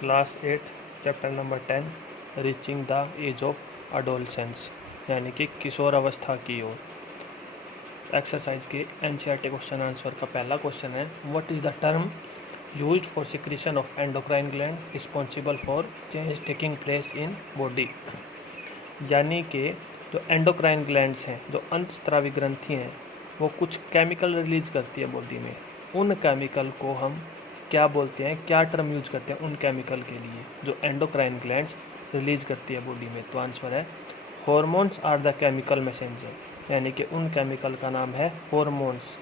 Class 8 chapter number 10 reaching the age of adolescence यानी कि किशोर अवस्था की ओर। एक्सरसाइज के एनसीईआरटी क्वेश्चन आंसर का पहला क्वेश्चन है, what is the term used for secretion of endocrine gland responsible for change taking place in body. यानी कि जो एंडोक्राइन ग्लैंड्स हैं, जो अंतस्रावी ग्रंथि हैं, वो कुछ केमिकल रिलीज करती है बॉडी में। उन केमिकल को हम क्या बोलते हैं, क्या टर्म यूज करते हैं उन केमिकल के लिए जो एंडोक्राइन ग्लैंड्स रिलीज करती है बॉडी में? तो आंसर है hormones are the chemical messenger, यानी कि उन केमिकल का नाम है हॉर्मोन्स।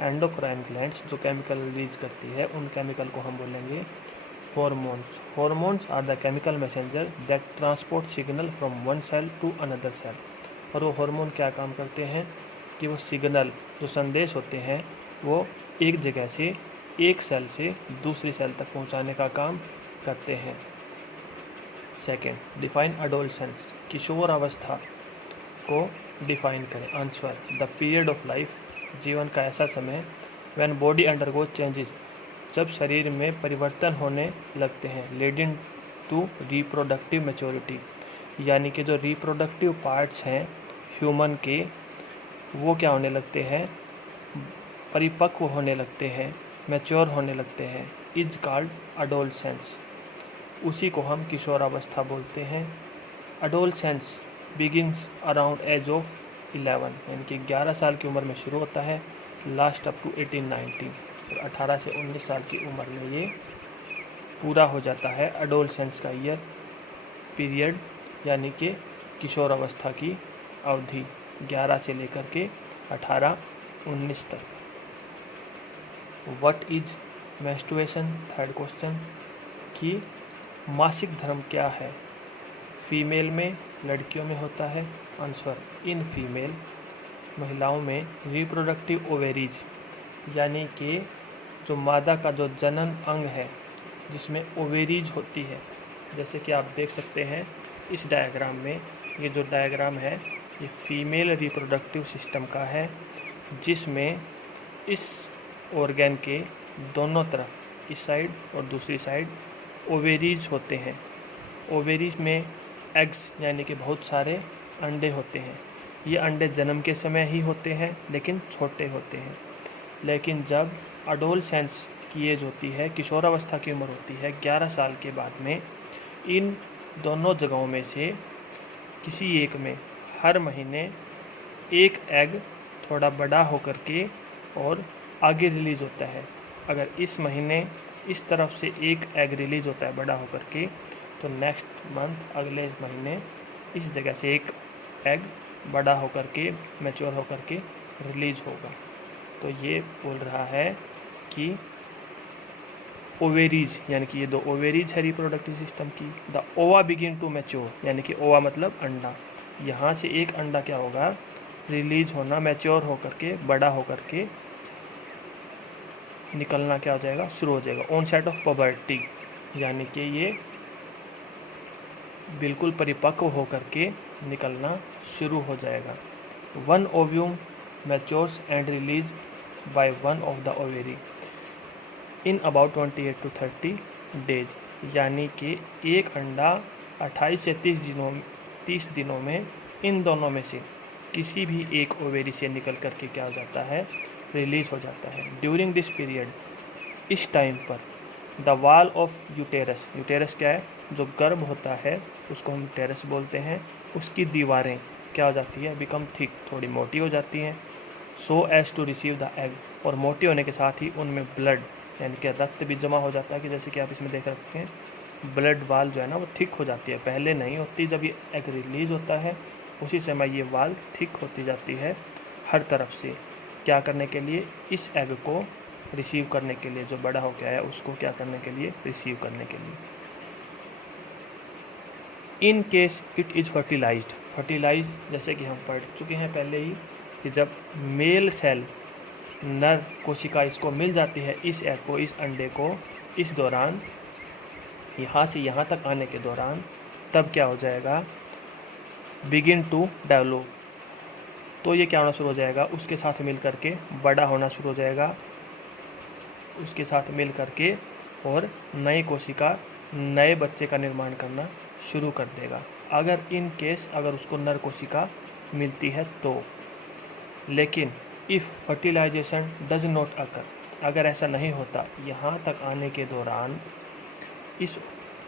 एंडोक्राइन ग्लैंड्स जो केमिकल रिलीज करती है उन केमिकल को हम बोलेंगे hormones. Hormones are the chemical messenger that transport signal from one cell to another cell. और वो हार्मोन क्या काम करते हैं कि वो सिग्नल, जो संदेश होते हैं, वो एक जगह से, एक सेल से दूसरी सेल तक पहुंचाने का काम करते हैं। सेकेंड, डिफाइन अडोलसेंस, किशोर अवस्था को डिफाइन करें। Answer, the period of life, जीवन का ऐसा समय, व्हेन बॉडी अंडरगो चेंजेस, जब शरीर में परिवर्तन होने लगते हैं, लीडिंग टू रिप्रोडक्टिव मैच्योरिटी, यानी कि जो रिप्रोडक्टिव पार्ट्स हैं ह्यूमन के, वो क्या होने लगते हैं, परिपक्व होने लगते हैं, मैच्योर होने लगते हैं, इज कॉल्ड अडोलसेंस। उसी को हम किशोरावस्था बोलते हैं। Adolescence begins around age of 11, यानी कि 11 साल की उम्र में शुरू होता है, लास्ट अप टू 18-19, और 18 से 19 साल की उम्र में ये पूरा हो जाता है अडोलसेंस का ईयर पीरियड, यानी कि किशोर अवस्था की अवधि 11 से लेकर के 18-19 तक। What is menstruation, third question, कि मासिक धर्म क्या है? फीमेल में, लड़कियों में होता है। आंसर, इन फीमेल, महिलाओं में रिप्रोडक्टिव ओवेरीज, यानी कि जो मादा का जो जनन अंग है जिसमें ओवेरीज होती है, जैसे कि आप देख सकते हैं इस डायग्राम में, ये जो डायग्राम है ये फीमेल रिप्रोडक्टिव सिस्टम का है, जिसमें इस ऑर्गन के दोनों तरफ, इस साइड और दूसरी साइड, ओवेरीज होते हैं। ओवेरीज में एग्स यानी कि बहुत सारे अंडे होते हैं। ये अंडे जन्म के समय ही होते हैं लेकिन छोटे होते हैं। लेकिन जब अडोलसेंस की एज होती है, किशोरावस्था की उम्र होती है 11 साल के बाद में, इन दोनों जगहों में से किसी एक में हर महीने एक एग थोड़ा बड़ा होकर के और आगे रिलीज होता है। अगर इस महीने इस तरफ से एक एग रिलीज होता है बड़ा होकर के, तो नेक्स्ट मंथ, अगले महीने, इस जगह से एक एग बड़ा होकर के, मैच्योर होकर के रिलीज होगा। तो ये बोल रहा है कि ओवेरीज, यानी कि ये दो ओवेरीज है रिप्रोडक्टिव सिस्टम की। द ओवा बिगिन टू मैच्योर, यानी कि ओवा मतलब अंडा, यहाँ से एक अंडा क्या होगा, रिलीज होना, मैच्योर होकर के, बड़ा होकर के निकलना क्या हो जाएगा, शुरू हो जाएगा। ऑनसेट ऑफ पबर्टी, यानी कि ये बिल्कुल परिपक्व होकर के निकलना शुरू हो जाएगा। One ovum matures and release by one of the ovary in about 28 to 30 days, यानी कि एक अंडा 28 से 30 दिनों में इन दोनों में से किसी भी एक ओवेरी से निकल करके क्या हो जाता है, रिलीज हो जाता है। ड्यूरिंग दिस पीरियड, इस टाइम पर, the wall of uterus, uterus क्या है, जो गर्भ होता है उसको हम यूटेरस बोलते हैं, उसकी दीवारें क्या हो जाती है, बिकम थिक, थोड़ी मोटी हो जाती हैं, so as to receive the egg, और मोटी होने के साथ ही उनमें ब्लड यानी कि रक्त भी जमा हो जाता है, कि जैसे कि आप इसमें देख सकते हैं ब्लड वाल जो है ना वो थिक हो जाती है, पहले नहीं होती, जब ये एग रिलीज होता है उसी समय ये वाल थिक होती जाती है हर तरफ से। क्या करने के लिए, इस एग को रिसीव करने के लिए, जो बड़ा हो गया है उसको क्या करने के लिए, रिसीव करने के लिए। In case it is fertilised, fertilise जैसे कि हम पढ़ चुके हैं पहले ही, कि जब मेल सेल, नर कोशिका इसको मिल जाती है, इस एग को, इस अंडे को, इस दौरान, यहाँ से यहाँ तक आने के दौरान, तब क्या हो जाएगा, बिगिन टू डेवलप, तो ये क्या होना शुरू हो जाएगा, उसके साथ मिल करके बड़ा होना शुरू हो जाएगा, उसके साथ मिल करके, और नई कोशिका नए बच्चे का निर्माण करना शुरू कर देगा, अगर इन केस अगर उसको नर कोशिका मिलती है तो। लेकिन if fertilisation does not occur, अगर ऐसा नहीं होता, यहाँ तक आने के दौरान इस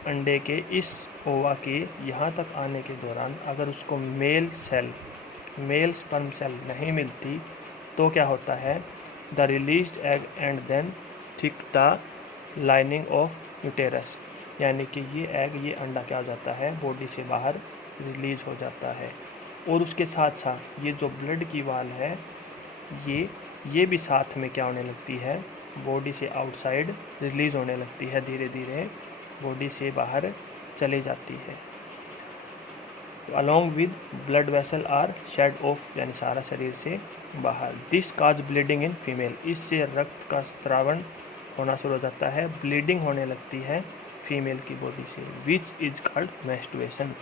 अंडे के, इस ओवा के यहाँ तक आने के दौरान अगर उसको मेल स्पर्म सेल नहीं मिलती तो क्या होता है, the released egg and then thick the lining of uterus, यानी कि ये एग, ये अंडा क्या हो जाता है, बॉडी से बाहर रिलीज हो जाता है। और उसके साथ साथ ये जो ब्लड की वाल है ये भी साथ में क्या होने लगती है, बॉडी से आउटसाइड रिलीज होने लगती है, धीरे धीरे बॉडी से बाहर चले जाती है। Along with blood vessel are shed off, यानी सारा शरीर से बाहर। This cause bleeding in female, इससे रक्त का स्त्रावण होना शुरू हो जाता है, ब्लीडिंग होने लगती है फीमेल की बॉडी से, विच इज कॉल्ड मेंस्ट्रुएशन।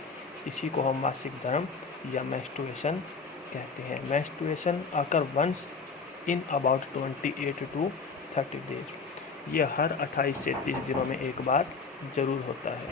इसी को हम मासिक धर्म या मेंस्ट्रुएशन कहते हैं। Menstruation occur once in about 28 to 30 days, ये हर 28 से 30 दिनों में एक बार ज़रूर होता है।